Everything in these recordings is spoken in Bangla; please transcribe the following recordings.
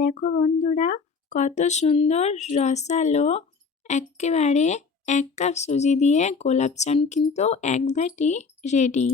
দেখো বন্ধুরা, কত সুন্দর রসালো, একেবারে এক কাপ সুজি দিয়ে গোলাপ জাম কিন্তু এক বাটি রেডি।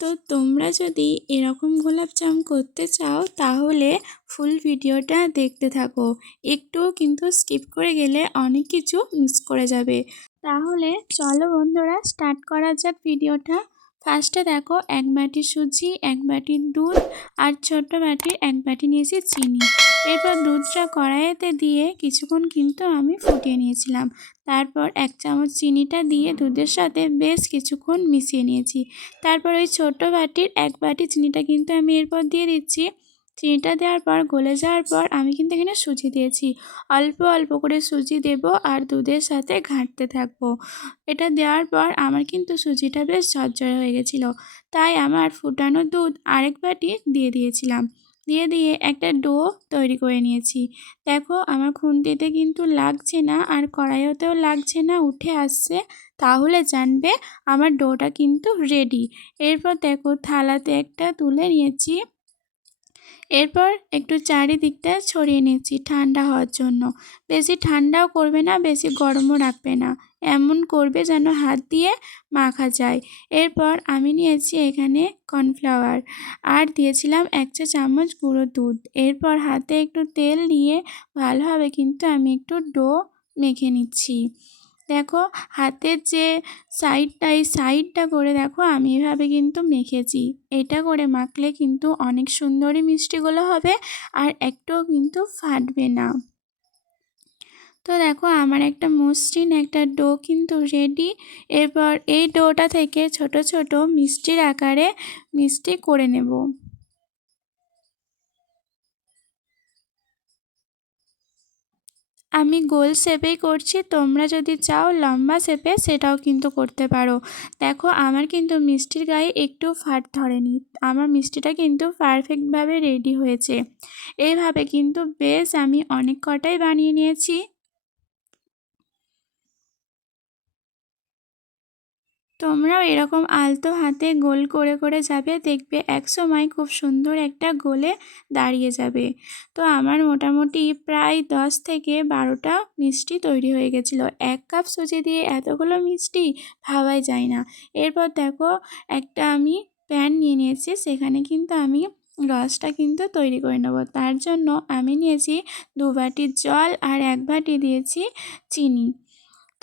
তো তোমরা যদি এরকম গোলাপ জাম করতে চাও, তাহলে ফুল ভিডিওটা দেখতে থাকো। একটুও কিন্তু স্কিপ করে গেলে অনেক কিছু মিস করে যাবে। তাহলে চলো বন্ধুরা, স্টার্ট করা যাক ভিডিওটা। ফার্স্টে দেখো এক বাটি সুজি, এক বাটি দুধ আর ছোট্ট বাটির এক বাটি নিয়েছি চিনি। এরপর দুধটা কড়াইতে দিয়ে কিছুক্ষণ কিন্তু আমি ফুটিয়ে নিয়েছিলাম। তারপর এক চামচ চিনিটা দিয়ে দুধের সাথে বেশ কিছুক্ষণ মিশিয়ে নিয়েছি। তারপর ওই ছোট বাটির এক বাটি চিনিটা কিন্তু আমি এরপর দিয়ে দিচ্ছি। চিনিটা দেওয়ার পর, গলে যাওয়ার পর আমি কিন্তু এখানে সুজি দিয়েছি। অল্প অল্প করে সুজি দেব আর দুধের সাথে ঘাঁটতে থাকব। এটা দেওয়ার পর আমার কিন্তু সুজিটা বেশ ঝরঝরে হয়ে গেছিল। তাই আমার ফুটানো দুধ আরেক বাটি দিয়ে দিয়েছিলাম। দিয়ে দিয়ে একটা ডো তৈরি করে নিয়েছি। দেখো, আমার খুন্তিতে কিন্তু লাগছে না আর কড়াইতেও লাগছে না, উঠে আসছে। তাহলে জানবে আমার ডোটা কিন্তু রেডি। এরপর দেখো, থালাতে একটা তুলে নিয়েছি। এরপর একটু চারিদিকটা ছড়িয়ে নিচ্ছি ঠান্ডা হওয়ার জন্য। বেশি ঠান্ডাও করবে না, বেশি গরমও রাখবে না। এমন করবে যেন হাত দিয়ে মাখা যায়। এরপর আমি নিয়েছি এখানে কর্নফ্লাওয়ার। আর দিয়েছিলাম এক চা চামচ গুঁড়ো দুধ। এরপর হাতে একটু তেল নিয়ে ভালোভাবে কিন্তু আমি একটু ডো মেখে নিচ্ছি। দেখো হাতের যে সাইডটা এই সাইডটা করে দেখো আমি এভাবে কিন্তু মেখেছি। এটা করে মাখলে কিন্তু অনেক সুন্দরই মিষ্টিগুলো হবে আর একটুও কিন্তু ফাটবে না। তো দেখো আমার একটা মসৃণ একটা ডো কিন্তু রেডি এরপর এই ডোটা থেকে ছোট ছোট মিষ্টির আকারে মিষ্টি করে নেব। আমি গোল শেপেই করছি, তোমরা যদি চাও লম্বা শেপে সেটাও কিন্তু করতে পারো। দেখো, আমার কিন্তু মিষ্টির গায়ে একটু ফাট ধরেনি, আমার মিষ্টিটা কিন্তু পারফেক্টভাবে রেডি হয়েছে। এইভাবে কিন্তু বেশ আমি অনেক কটাই বানিয়ে নিয়েছি। তোমরাও এরকম আলতো হাতে গোল করে করে যাবে, দেখবে এক সময় খুব সুন্দর একটা গোলে দাঁড়িয়ে যাবে। তো আমার মোটামুটি প্রায় দশ থেকে বারোটা মিষ্টি তৈরি হয়ে গেছিল। এক কাপ সুজি দিয়ে এতগুলো মিষ্টি ভাবাই যায় না। এরপর দেখো একটা আমি প্যান নিয়ে নিয়েছি, সেখানে কিন্তু আমি রসটা কিন্তু তৈরি করে নেব। তার জন্য আমি নিয়েছি দু বাটি জল আর এক বাটি দিয়েছি চিনি।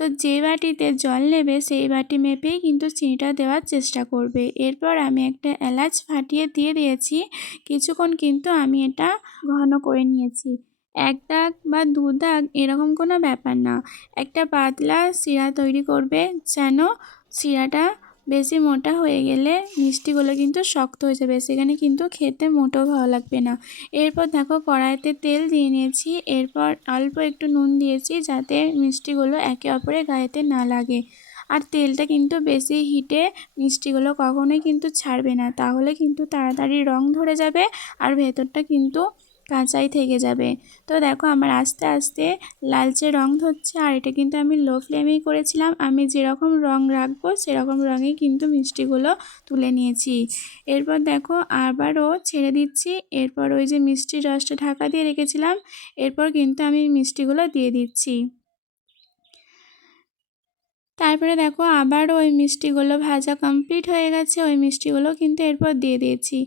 তো যে বাটিতে জল নেবে, সেই বাটি মেপেই কিন্তু চিনিটা দেওয়ার চেষ্টা করবে। এরপর আমি একটা এলাচ ফাটিয়ে দিয়ে দিয়েছি। কিছুক্ষণ কিন্তু আমি এটা ঘন করে নিয়েছি। এক দাগ বা দু দাগ এরকম কোনো ব্যাপার না। একটা পাতলা শিরা তৈরি করবে যেন শিরাটা বেশি মোটা হয়ে গেলে মিষ্টিগুলো কিন্তু শক্ত হয়ে যাবে। সেখানে কিন্তু খেতে মোটেও ভালো লাগবে না। এরপর দেখো কড়াইতে তেল দিয়ে নিয়েছি। এরপর অল্প একটু নুন দিয়েছি যাতে মিষ্টিগুলো একে অপরের গায়েতে না লাগে। আর তেলটা কিন্তু বেশি হিটে মিষ্টিগুলো কখনোই কিন্তু ছাড়বে না। তাহলে কিন্তু তাড়াতাড়ি রং ধরে যাবে আর ভেতরটা কিন্তু কাঁচাই থেকে যাবে। তো দেখো আমার আস্তে আস্তে লালচে রং ধরছে আর এটা কিন্তু আমি লো ফ্লেমেই করেছিলাম। আমি যেরকম রং রাখব সেরকম রঙে কিন্তু মিষ্টিগুলো তুলে নিয়েছি। এরপর দেখো আবারও ছেড়ে দিচ্ছি। এরপর ওই যে মিষ্টির রসটা ঢাকা দিয়ে রেখেছিলাম। এরপর কিন্তু আমি মিষ্টিগুলো দিয়ে দিচ্ছি। তারপরে দেখো আবার ওই মিষ্টিগুলো ভাজা কমপ্লিট হয়ে গেছে, ওই মিষ্টিগুলো কিন্তু এরপর দিয়ে দিয়েছি।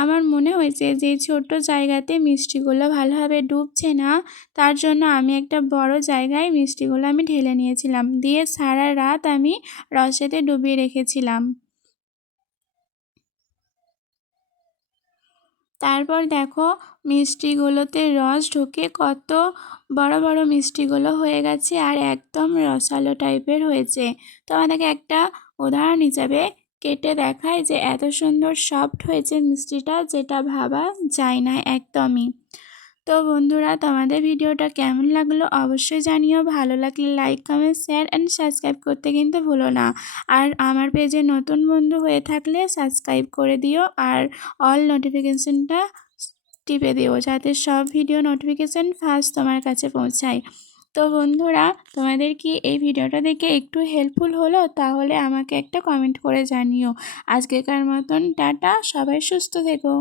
আমার মনে হয়েছে যে ছোট্ট জায়গাতে মিষ্টিগুলো ভালোভাবে ডুবছে না, তার জন্য আমি একটা বড় জায়গায় মিষ্টিগুলো আমি ঢেলে নিয়েছিলাম। দিয়ে সারা রাত আমি রসেতে ডুবিয়ে রেখেছিলাম। তারপর দেখো মিষ্টিগুলোতে রস ঢুকে কত বড় বড় মিষ্টিগুলো হয়ে গেছে আর একদম রসালো টাইপের হয়েছে। তো আমাদেরকে একটা উদাহরণ হিসাবে কেটে দেখায় যে এত সুন্দর সফট হয়েছে মিষ্টিটা যেটা ভাবা যায় না একদমই। তো বন্ধুরা, তোমাদের ভিডিওটা কেমন লাগল অবশ্যই জানিও। ভালো লাগলে like comment share and subscribe করতে কিন্তু ভুলো না। আর আমার পেজে নতুন বন্ধু হয়ে থাকলে সাবস্ক্রাইব করে দিও আর অল নোটিফিকেশানটা টিপে দিও যাতে সব ভিডিও নোটিফিকেশান ফার্স্ট তোমার কাছে পৌঁছায়। তো বন্ধুরা, তোমাদের কি এই ভিডিওটা দেখে একটু হেল্পফুল হলো? তাহলে আমাকে একটা কমেন্ট করে জানিও। আজকেকার মতন টাটা, সবাই সুস্থ থেকো।